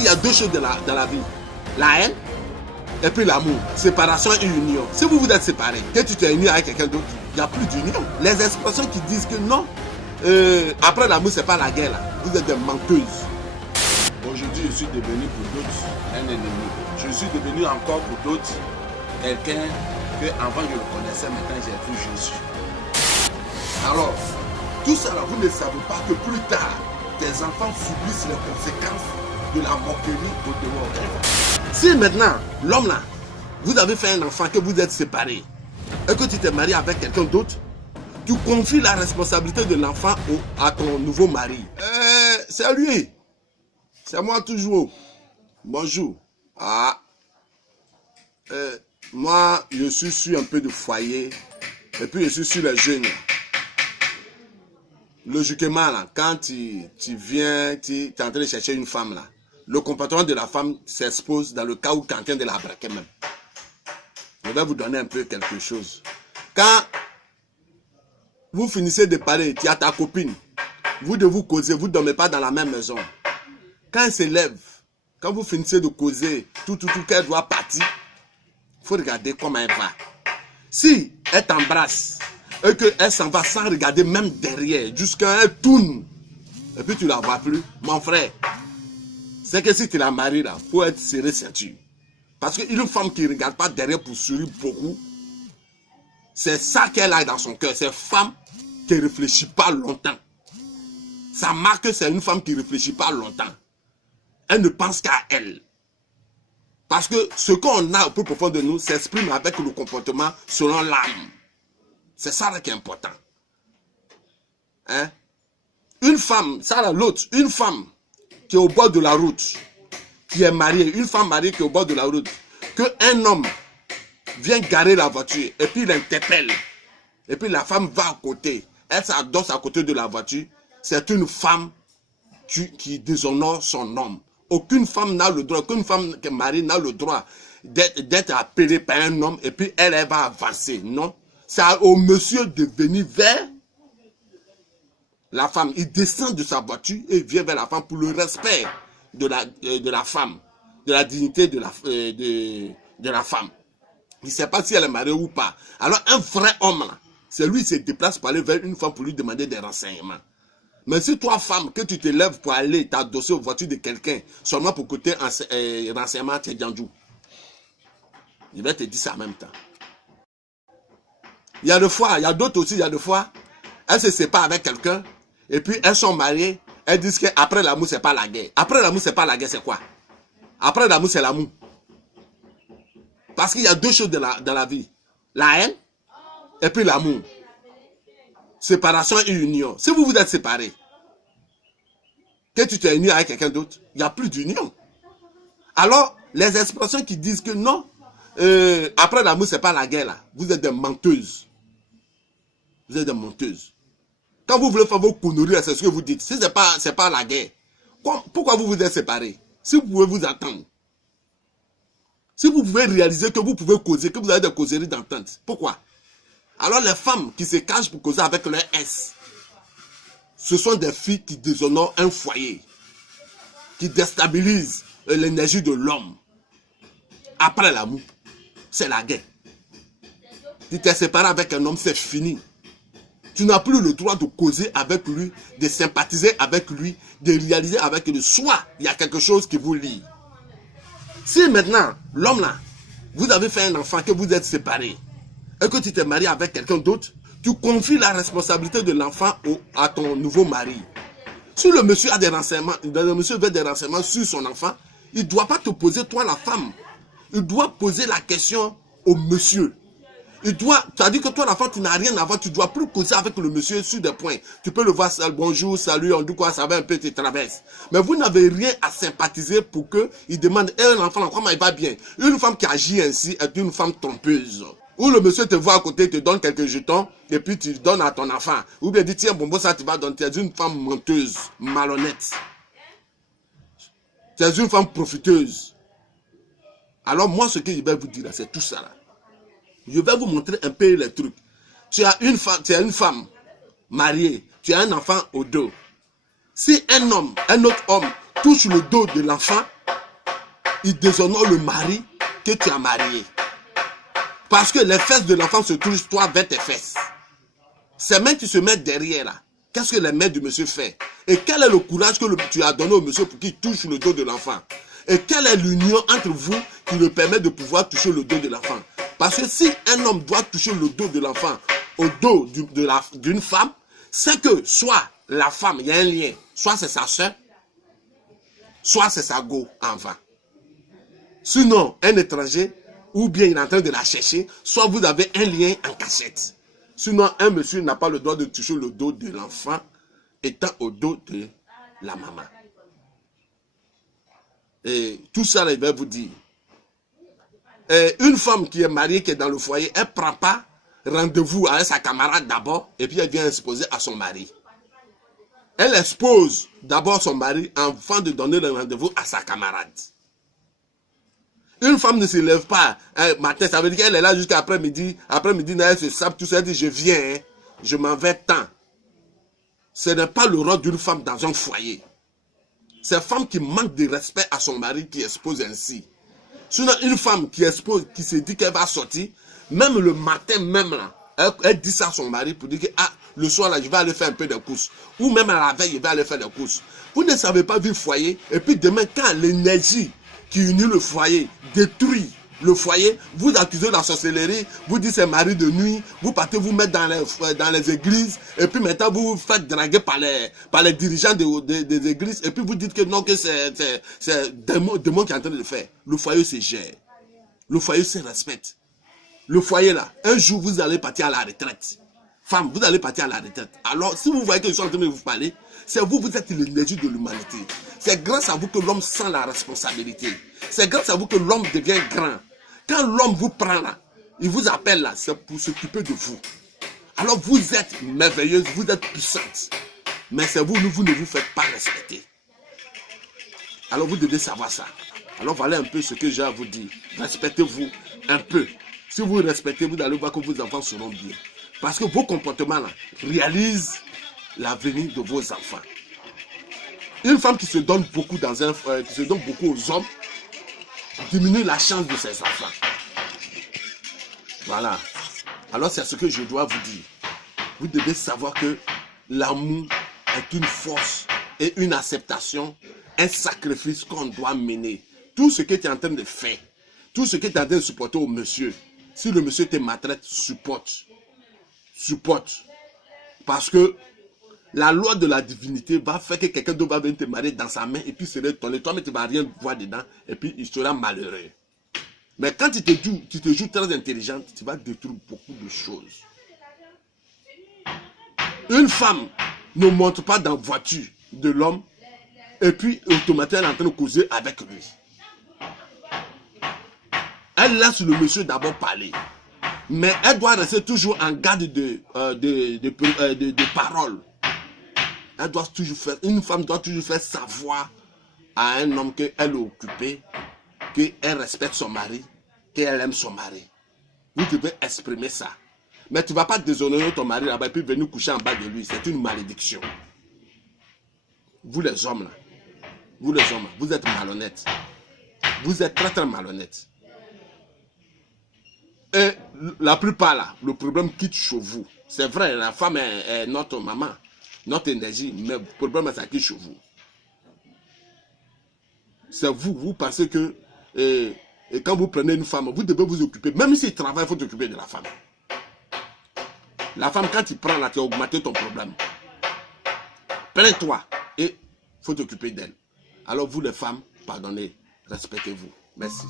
qu'il y a deux choses dans la vie. La haine et puis l'amour. Séparation et union. Si vous vous êtes séparés, que tu t'es uni avec quelqu'un d'autre, il n'y a plus d'union. Les expressions qui disent que non, après l'amour, c'est pas la guerre là. Vous êtes des menteuses. Aujourd'hui, je suis devenu pour d'autres un ennemi. Je suis devenu encore pour d'autres quelqu'un que avant je le connaissais, maintenant j'ai vu Jésus. Alors, tout ça là, vous ne savez pas que plus tard, tes enfants subissent les conséquences de la moquerie au dehors. Si maintenant, l'homme là, vous avez fait un enfant, que vous êtes séparés, et que tu t'es marié avec quelqu'un d'autre, tu confies la responsabilité de l'enfant à ton nouveau mari. C'est lui. C'est moi toujours. Bonjour. Moi, je suis sur un peu de foyer. Et puis, je suis sur les jeunes. Logiquement, là, quand tu viens, tu es en train de chercher une femme, là, le comportement de la femme s'expose dans le cas où quelqu'un de la braquer même. Je vais vous donner un peu quelque chose. Quand vous finissez de parler, tu as ta copine, vous devez vous causer, vous ne dormez pas dans la même maison. Quand elle se lève, quand vous finissez de causer, qu'elle doit partir, il faut regarder comment elle va. Si elle t'embrasse et qu'elle s'en va sans regarder même derrière, jusqu'à elle tourne, et puis tu ne la vois plus, mon frère, c'est que si tu la maries là, il faut être serré ceinture. Parce qu'une femme qui ne regarde pas derrière pour sourire beaucoup, c'est ça qu'elle a dans son cœur. C'est une femme qui ne réfléchit pas longtemps. Ça marque que c'est une femme qui ne réfléchit pas longtemps. Elle ne pense qu'à elle. Parce que ce qu'on a au plus profond de nous s'exprime avec le comportement selon l'âme. C'est ça là qui est important. Hein? Une femme, ça là l'autre, une femme qui est au bord de la route, qui est mariée, une femme mariée qui est au bord de la route, qu'un homme vient garer la voiture et puis il l'interpelle. Et puis la femme va à côté, elle s'adosse à côté de la voiture. C'est une femme qui déshonore son homme. Aucune femme n'a le droit, aucune femme qui est mariée n'a le droit d'être appelée par un homme et puis elle va avancer. Non. C'est au monsieur de venir vers la femme. Il descend de sa voiture et vient vers la femme pour le respect de la femme, de la dignité de la femme. Il ne sait pas si elle est mariée ou pas. Alors un vrai homme, c'est lui qui se déplace pour aller vers une femme pour lui demander des renseignements. Mais si toi, femme, que tu te lèves pour aller t'adosser aux voitures de quelqu'un, seulement pour côté renseignement, tu es Djandjou. Je vais te dire ça en même temps. Il y a d'autres aussi, il y a des fois, elles se séparent avec quelqu'un, et puis elles sont mariées, elles disent qu'après l'amour, c'est pas la guerre. Après l'amour, c'est pas la guerre, c'est quoi? Après l'amour, c'est l'amour. Parce qu'il y a deux choses dans la vie. La haine, et puis l'amour. Séparation et union. Si vous vous êtes séparés, que tu t'es uni avec quelqu'un d'autre, il n'y a plus d'union. Alors, les expressions qui disent que non, après l'amour, c'est pas la guerre là. Vous êtes des menteuses. Vous êtes des menteuses. Quand vous voulez faire vos conneries, c'est ce que vous dites. Si c'est pas la guerre, pourquoi vous vous êtes séparés? Si vous pouvez vous attendre. Si vous pouvez réaliser que vous pouvez causer, que vous avez des causeries d'entente. Pourquoi? Alors les femmes qui se cachent pour causer avec leur S, ce sont des filles qui déshonorent un foyer, qui déstabilisent l'énergie de l'homme. Après l'amour, c'est la guerre. Tu t'es séparé avec un homme, c'est fini. Tu n'as plus le droit de causer avec lui, de sympathiser avec lui, de réaliser avec lui. Soit il y a quelque chose qui vous lie. Si maintenant, l'homme là, vous avez fait un enfant, que vous êtes séparés, et que tu t'es marié avec quelqu'un d'autre, tu confies la responsabilité de l'enfant à ton nouveau mari. Si le monsieur a des renseignements, le monsieur veut des renseignements sur son enfant, il ne doit pas te poser, toi la femme. Il doit poser la question au monsieur. C'est-à-dire que toi l'enfant, tu n'as rien à voir, tu ne dois plus causer avec le monsieur sur des points. Tu peux le voir, bonjour, salut, on dit quoi, ça va un peu, tu traverses. Mais vous n'avez rien à sympathiser pour qu'il demande, l'enfant, comment il va bien? Une femme qui agit ainsi est une femme trompeuse. Ou le monsieur te voit à côté, te donne quelques jetons, et puis tu donnes à ton enfant. Ou bien dit, tiens, bon, ça tu vas donner. Tu es une femme menteuse, malhonnête. Tu es une femme profiteuse. Alors moi, ce que je vais vous dire, c'est tout ça là. Je vais vous montrer un peu les trucs. Tu as une femme mariée, tu as un enfant au dos. Si un autre homme touche le dos de l'enfant, il déshonore le mari que tu as marié. Parce que les fesses de l'enfant se touchent toi vers tes fesses. Ces mains qui se mettent derrière là, qu'est-ce que les mains du monsieur fait? Et quel est le courage que tu as donné au monsieur pour qu'il touche le dos de l'enfant? Et quelle est l'union entre vous qui le permet de pouvoir toucher le dos de l'enfant? Parce que si un homme doit toucher le dos de l'enfant au dos d'une femme, c'est que soit la femme, il y a un lien, soit c'est sa soeur, soit c'est sa go enfant. Sinon, un étranger, ou bien il est en train de la chercher, soit vous avez un lien en cachette. Sinon, un monsieur n'a pas le droit de toucher le dos de l'enfant étant au dos de la maman. Et tout ça, il va vous dire. Et une femme qui est mariée, qui est dans le foyer, elle ne prend pas rendez-vous avec sa camarade d'abord, et puis elle vient exposer à son mari. Elle expose d'abord son mari avant de donner le rendez-vous à sa camarade. Une femme ne se lève pas matin, ça veut dire qu'elle est là jusqu'à après-midi. Après-midi, elle se sape tout ça, elle dit je viens, hein, je m'en vais tant. Ce n'est pas le rôle d'une femme dans un foyer. C'est une femme qui manque de respect à son mari qui expose ainsi. Sinon, une femme qui expose, qui se dit qu'elle va sortir, même le matin même là, elle dit ça à son mari pour dire que ah, le soir là, je vais aller faire un peu de courses. Ou même à la veille, je vais aller faire des courses. Vous ne savez pas vivre foyer. Et puis demain, quand l'énergie qui unit le foyer détruit le foyer, vous accusez de la sorcellerie, vous dites c'est mari de nuit, vous partez vous mettre dans les églises, et puis maintenant vous vous faites draguer par les dirigeants des églises, et puis vous dites que non, que c'est démon qui est en train de le faire. Le foyer se gère. Le foyer se respecte. Le foyer là, un jour vous allez partir à la retraite. Femme, vous allez partir à la retraite. Alors, si vous voyez que je suis en train de vous parler, c'est vous êtes l'énergie de l'humanité. C'est grâce à vous que l'homme sent la responsabilité. C'est grâce à vous que l'homme devient grand. Quand l'homme vous prend là, il vous appelle là, c'est pour s'occuper de vous. Alors vous êtes merveilleuse, vous êtes puissante. Mais c'est vous ne vous faites pas respecter. Alors vous devez savoir ça. Alors voilà un peu ce que j'ai à vous dire. Respectez-vous un peu. Si vous respectez, vous allez voir que vos enfants seront bien. Parce que vos comportements là réalisent l'avenir de vos enfants. Une femme qui se donne beaucoup qui se donne beaucoup aux hommes diminue la chance de ses enfants. Voilà. Alors c'est ce que je dois vous dire. Vous devez savoir que l'amour est une force et une acceptation, un sacrifice qu'on doit mener. Tout ce que tu es en train de faire, tout ce que tu es en train de supporter au monsieur, si le monsieur te maltraite, supporte. Supporte. Parce que la loi de la divinité va faire que quelqu'un d'autre va venir te marier dans sa main et puis se retourner. Toi, mais tu ne vas rien voir dedans et puis il sera malheureux. Mais quand tu te joues très intelligente, tu vas détruire beaucoup de choses. Une femme ne monte pas dans la voiture de l'homme et puis automatiquement elle est en train de causer avec lui. Elle laisse le monsieur d'abord parler. Mais elle doit rester toujours en garde de parole. Elle doit toujours faire, une femme doit toujours faire savoir à un homme qu'elle est occupée, qu'elle respecte son mari, qu'elle aime son mari. Vous devez exprimer ça. Mais tu ne vas pas déshonorer ton mari là-bas et puis venir coucher en bas de lui. C'est une malédiction. Vous les hommes là, vous êtes malhonnêtes. Vous êtes très très malhonnêtes. Et la plupart là, le problème quitte chez vous. C'est vrai, la femme est notre maman, notre énergie, mais le problème c'est quitte chez vous. C'est vous, vous pensez que et quand vous prenez une femme, vous devez vous occuper. Même s'il travaille, il faut t'occuper de la femme. La femme, quand tu prends là, tu as augmenté ton problème. Prends-toi et il faut t'occuper d'elle. Alors vous les femmes, pardonnez, respectez-vous. Merci.